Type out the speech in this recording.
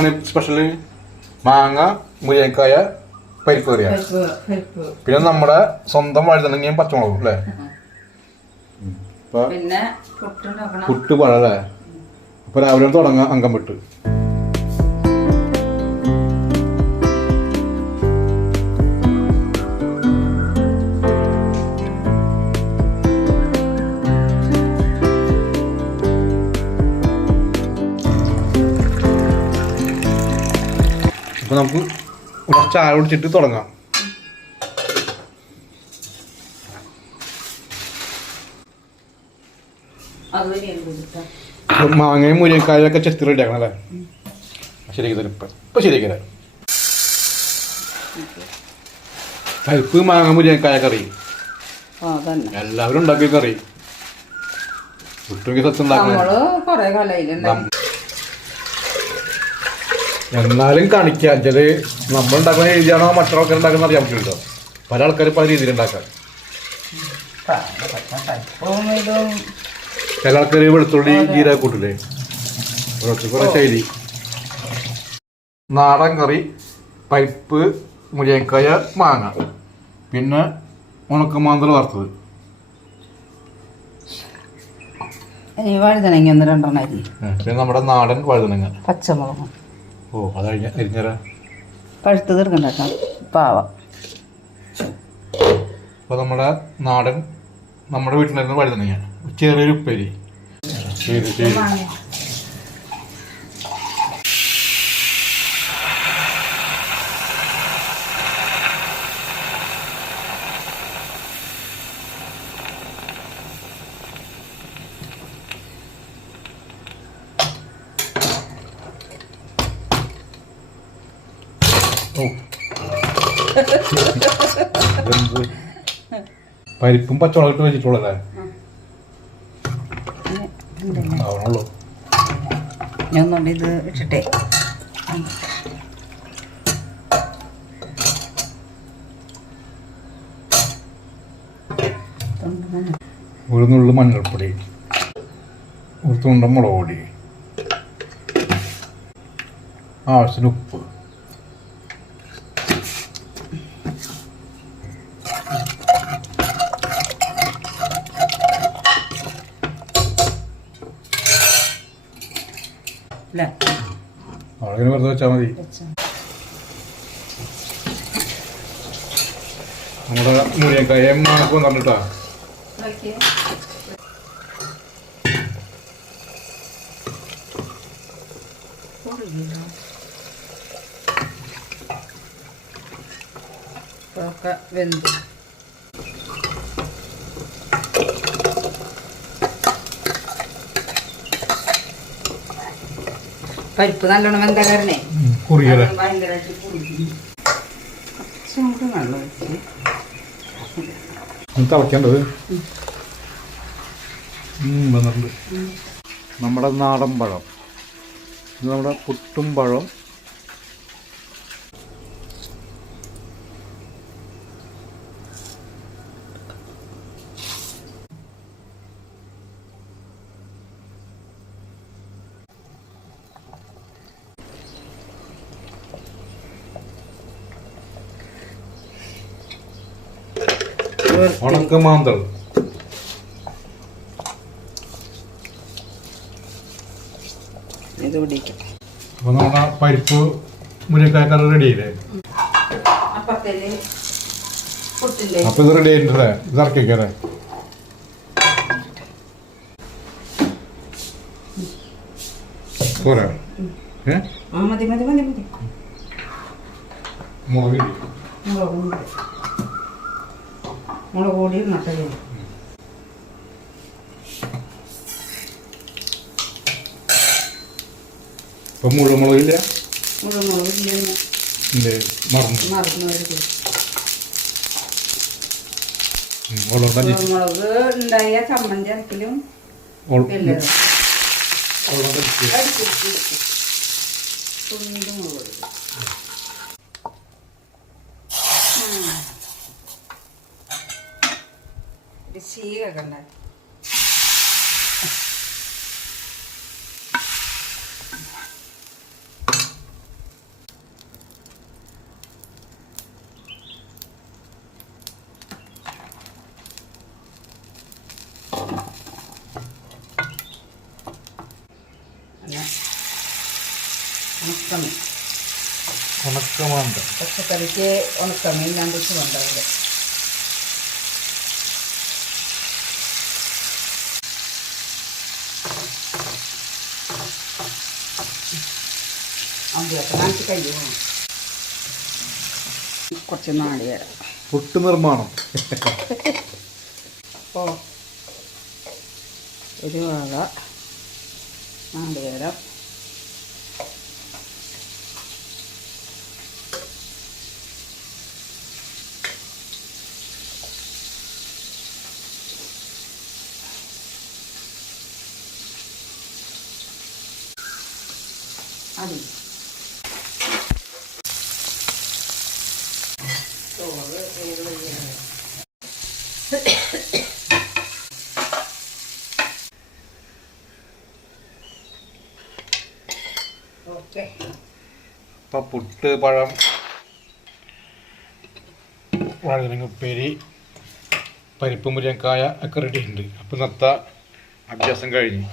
എന്താണ് സ്പെഷ്യല്? മാങ്ങ, മുരിങ്ങക്കായ, പരിപ്പ് കറിയാ. പിന്നെ നമ്മുടെ സ്വന്തം വഴുതനങ്ങയും പച്ചമുളകും അല്ലേ? പിന്നെ പുട്ട് പഴം അല്ലേ? അപ്പൊ രാവിലെ തുടങ്ങാം അംഗം വിട്ട്. അപ്പൊ നമുക്ക് ചായ കുടിച്ചിട്ട് തുടങ്ങാം. മാങ്ങയും മുരിങ്ങക്കായൊക്കെ ചെത്തി റെഡിയാക്കണം അല്ലേ? ശരിയാക്കി തരും ഇപ്പൊ ശരിയാക്കി തരാം. പരിപ്പ്, മാങ്ങ, മുരിങ്ങക്കായ കറി എല്ലാവരും ഉണ്ടാക്കിയ കറി. ഒട്ടുമിക്ക സത്ത് എന്നാലും കാണിക്കാം. ചില നമ്മൾ ഉണ്ടാക്കുന്ന രീതിയാണോ മറ്റുള്ള ആൾക്കാർ ഉണ്ടാക്കുന്ന അറിയാൻ പറ്റില്ലല്ലോ. പല ആൾക്കാരും പല രീതിയിൽ ഉണ്ടാക്കാൻ. ചില ആൾക്കാർ വെളുത്തുള്ളി ജീരക കൂട്ടില്ലേ, കുറെ ശൈലി. നാടൻ കറി, പരിപ്പ്, മുരിങ്ങക്കായ, മാങ്ങ, പിന്നെ ഉണക്കമാന്തൽ വറുത്തത്. വഴുതനങ്ങ 1-2 അരി, പിന്നെ നമ്മുടെ നാടൻ വഴുതനങ്ങ, പച്ചമുളകും. ഓ അത് അരിഞ്ഞരാ പഴുത്ത് തീർക്കണ്ട പാവ. അപ്പോൾ നമ്മുടെ നാടൻ നമ്മുടെ വീട്ടിലായിരുന്ന വഴുതനങ്ങ, ചെറിയൊരു ഉപ്പേരി. ശരി ശരി. പരിപ്പും പച്ചമുളകിട്ട് വെച്ചിട്ടുള്ളല്ലേ? ആവണല്ലോ. ഞാൻ ഒന്നുകൊണ്ട് ഇത് ഇട്ടിട്ടേ ഒരു നുള്ളു മഞ്ഞൾപ്പൊടി, ഒരു തുണ്ട മുളക് പൊടി, ആവശ്യത്തിന് ഉപ്പ്, അവിടെ വെറുതെ വെച്ചാൽ മതി. നമ്മുടെ മുരിങ്ങക്കായ മാങ്ങ വന്നിട്ടാ. വെന്ത് പരിപ്പ് നല്ലോണം വെന്ത കാരണേ ഭയങ്കരമായിട്ട് വെള്ളം വെച്ച് തിളക്കേണ്ടത്. നമ്മുടെ നാടൻ പഴം, നമ്മുടെ പുട്ടും പഴം, ഉണക്കമാന്തൾ, അപ്പൊ നമ്മുടെ പരിപ്പ് മുരിങ്ങക്കായ കറി റെഡി ആയില്ലേ? അപ്പൊ ഇത് റെഡി ആയിട്ടല്ലേ? ഇത് ഇറക്കി വെക്കല്ലേ? പോരാ? മുളക് പൊടി നട്ടത് ഇപ്പൊ മുഴുമുളകില്ല, മുളകില്ല മുളക് ഉണ്ടായ ചമ്മന്തി അരക്കലും ചീകൊക്കെ ഉണ്ടാക്കി ഉണക്കമീൻ. ഉണക്കമാണ്ട പച്ചക്കറിക്ക് ഉണക്കമീൻ ഇല്ലാണ്ട് ചുവണ്ടാവില്ല. അമ്പലത്തിൽ കാണിച്ച് കഴിഞ്ഞു പോകണം. കുറച്ച് നാളികേരം. പുട്ട് നിർമ്മാണം. അപ്പോൾ ഒരു വക നാളികേരം, അരി, ചോറ് ഏത് വഴിയാണ്. ഓക്കെ. ഇപ്പം പുട്ട്, പഴം, വഴുതനങ്ങ ഉപ്പേരി, പരിപ്പ് മുരിങ്ങക്കായ ഒക്കെ റെഡി ഉണ്ട്. അപ്പം ഇന്നത്തെ അഭ്യാസം കഴിഞ്ഞു.